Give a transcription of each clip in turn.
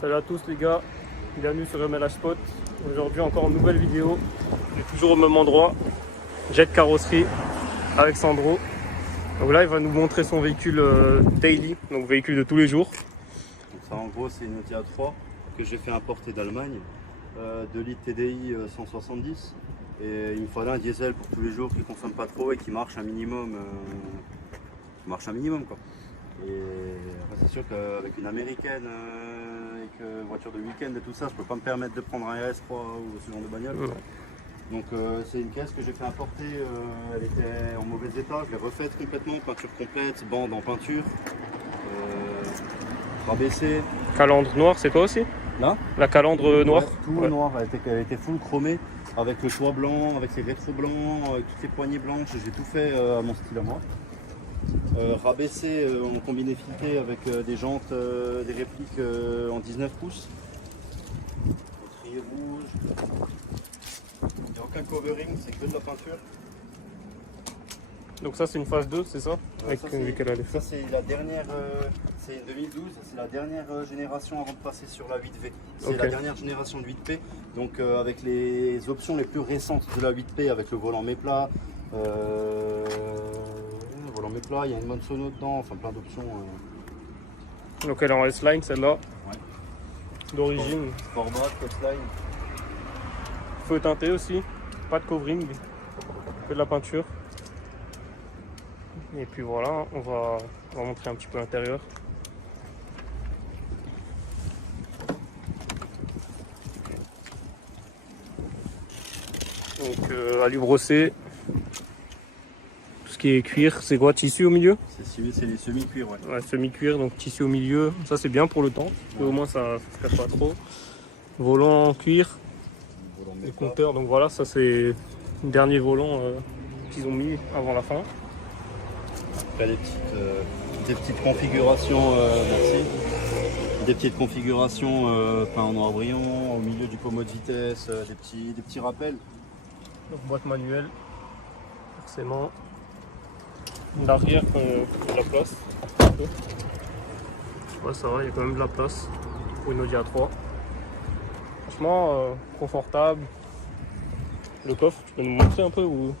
Salut à tous les gars, bienvenue sur MLH Spot. Aujourd'hui encore une nouvelle vidéo, on est toujours au même endroit, Jet Carrosserie avec Sandro. Donc là il va nous montrer son véhicule daily, donc véhicule de tous les jours. Donc ça en gros c'est une Audi A3 que j'ai fait importer d'Allemagne, 2 litres TDI 170, et il me fallait un diesel pour tous les jours qui ne consomme pas trop et qui marche un minimum, quoi. Et c'est sûr qu'avec une américaine et que voiture de week-end et tout ça, je peux pas me permettre de prendre un RS3 ou ce genre de bagnole. Donc c'est une caisse que j'ai fait importer, elle était en mauvais état, je l'ai refaite complètement, peinture complète, bande en peinture, rabaissée. Calandre noire, c'est toi aussi? Là La calandre noire? Ouais, tout noir, elle était full chromée, avec le toit blanc, avec ses rétros blancs, avec toutes les poignées blanches, j'ai tout fait à mon style à moi. Rabaissé en combiné fileté avec des jantes, des répliques en 19 pouces. Trier rouge. Il n'y a aucun covering, c'est que de la peinture. Donc ça c'est une phase 2, c'est ça? Avec, Ça c'est la dernière, c'est une 2012, c'est la dernière génération avant de passer sur la 8V. C'est la dernière génération de 8P, donc avec les options les plus récentes de la 8P, avec le volant méplat. Volant méplat, il y a une bonne sono dedans, enfin plein d'options. Donc elle est en S-Line celle-là, d'origine. Sportback, S-Line. Feu teinté aussi, pas de covering, que de la peinture. Et puis voilà, on va montrer un petit peu l'intérieur. Donc à lui brosser. Tout ce qui est cuir, c'est quoi? Tissu au milieu? C'est les semi-cuir, ouais. Ouais, semi-cuir, donc tissu au milieu. Ça c'est bien pour le temps, parce qu'au moins ça ne se casse pas trop. Volant en cuir. Les compteurs, donc voilà, ça c'est le dernier volant qu'ils ont mis avant la fin. Après des petites configurations, merci. Des petites configurations peintes en noir brillant, au milieu du pommeau de vitesse, des petits rappels. Donc boîte manuelle, forcément. L'arrière, de la place. Ouais, ça va, il y a quand même de la place pour une Audi A3. Franchement, confortable. Le coffre, tu peux nous montrer un peu ou...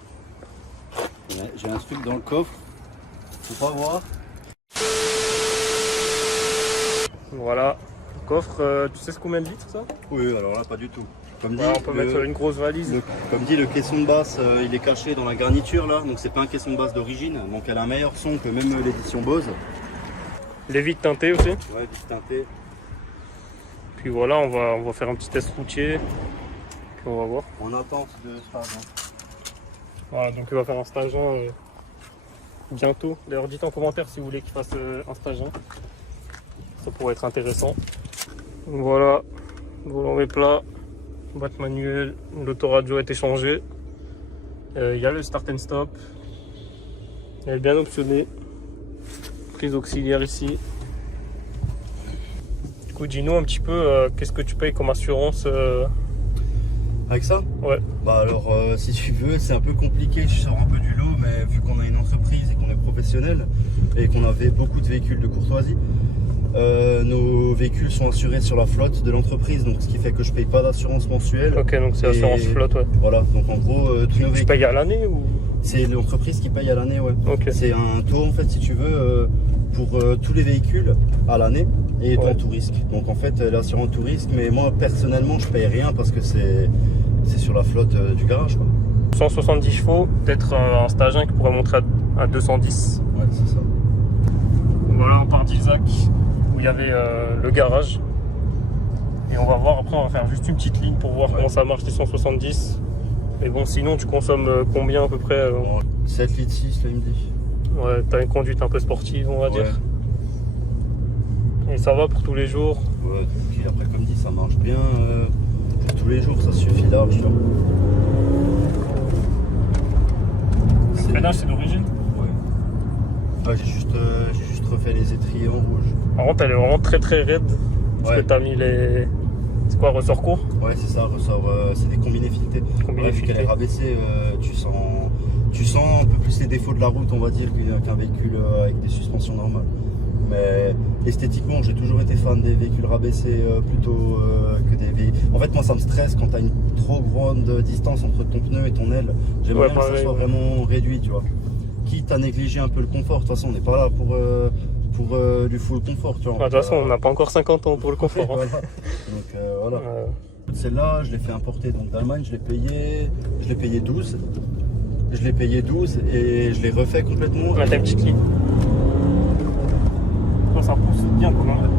Ouais, j'ai un truc dans le coffre, faut pas voir. Voilà, le coffre, tu sais ce combien de litres ça? Oui, alors là, pas du tout. Comme dit, on peut mettre une grosse valise. Comme dit, le caisson de basse, il est caché dans la garniture là, donc c'est pas un caisson de basse d'origine, donc elle a un meilleur son que même l'édition Bose. Les vitres teintées aussi. Ouais, vitres teintées. Puis voilà, on va faire un petit test routier. Puis on va voir. En attente de stage. Voilà, donc il va faire un stage 1 bientôt. D'ailleurs, dites en commentaire si vous voulez qu'il fasse un stage 1. Ça pourrait être intéressant. Donc voilà, volant méplat, boîte manuelle, l'autoradio a été changé. Il y a le start and stop. Elle est bien optionnée. Prise auxiliaire ici. Du coup, dis-nous un petit peu qu'est-ce que tu payes comme assurance Avec ça? Ouais. Bah alors, si tu veux, c'est un peu compliqué, je sors un peu du lot, mais vu qu'on a une entreprise et qu'on est professionnel et qu'on avait beaucoup de véhicules de courtoisie, nos véhicules sont assurés sur la flotte de l'entreprise, donc ce qui fait que je paye pas d'assurance mensuelle. Ok, donc c'est assurance flotte, ouais. Voilà, donc en gros, tous nos véhicules. Tu payes à l'année ou? C'est l'entreprise qui paye à l'année, ouais. Okay. C'est un taux en fait, si tu veux, pour tous les véhicules à l'année et dans tout risque. Donc en fait, l'assurance tout risque, mais moi personnellement, je paye rien parce que c'est sur la flotte du garage, quoi. 170 chevaux, peut-être un stage 1 qui pourrait monter à 210. Ouais, c'est ça. Voilà, on part d'Isaac où il y avait le garage. Et on va voir, après on va faire juste une petite ligne pour voir comment ça marche les 170. Mais bon, sinon tu consommes combien à peu près 7 litres 6 là il me dit. Ouais, t'as une conduite un peu sportive on va dire. Et ça va pour tous les jours. Ouais, puis après comme dit ça marche bien pour tous les jours, ça suffit large. Le pédage c'est d'origine? Ouais. J'ai juste refait les étriers en rouge. Par contre elle est vraiment très raide. Parce que t'as mis les... C'est quoi, ressort court? Ouais, c'est ça, ressort, c'est des combinés filetés. Vu qu'elle est rabaissée, tu sens un peu plus les défauts de la route, on va dire, qu'un véhicule avec des suspensions normales. Mais esthétiquement, j'ai toujours été fan des véhicules rabaissés plutôt que des véhicules. En fait, moi, ça me stresse quand tu as une trop grande distance entre ton pneu et ton aile. J'aimerais bien que ça soit vraiment réduit, tu vois. Quitte à négliger un peu le confort. De toute façon, on n'est pas là pour du full confort, tu vois. De toute façon, on n'a pas encore 50 ans pour le confort. Hein. Voilà. Donc voilà. Celle-là, je l'ai fait importer donc d'Allemagne, je l'ai payé 12. Je l'ai payé 12 et je l'ai refait complètement. Là, t'as une petite ligne. Ça pousse bien quand même.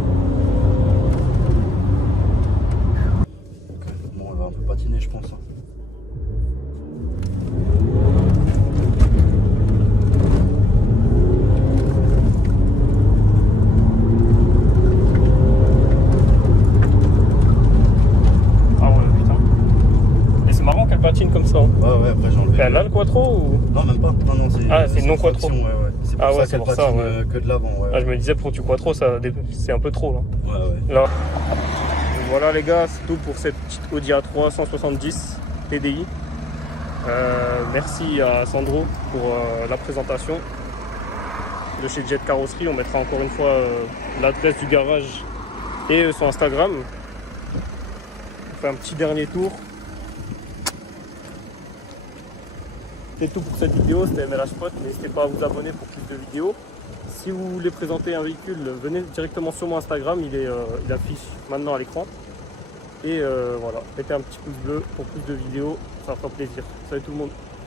Bon, elle va un peu patiner, je pense. Ah ouais, putain. Et c'est marrant qu'elle patine comme ça. Hein. Ouais, après j'ai enlevé. Et elle a le quattro ou... Non, même pas. Non, c'est. Ah, c'est non quattro. Ouais. C'est pour ça qu'elle patine ouais. que de l'avant. Ouais. Ah, je me disais pour du quattro, c'est un peu trop là. Ouais. Là. Donc voilà les gars, c'est tout pour cette petite Audi A3 170 TDI. Merci à Sandro pour la présentation de chez Jet Carrosserie. On mettra encore une fois l'adresse du garage et son Instagram. On fait un petit dernier tour. C'est tout pour cette vidéo, c'était MLH Pote. N'hésitez pas à vous abonner pour plus de vidéos. Si vous voulez présenter un véhicule, venez directement sur mon Instagram, il affiche maintenant à l'écran. Et voilà, mettez un petit pouce bleu pour plus de vidéos, ça fera plaisir. Salut tout le monde.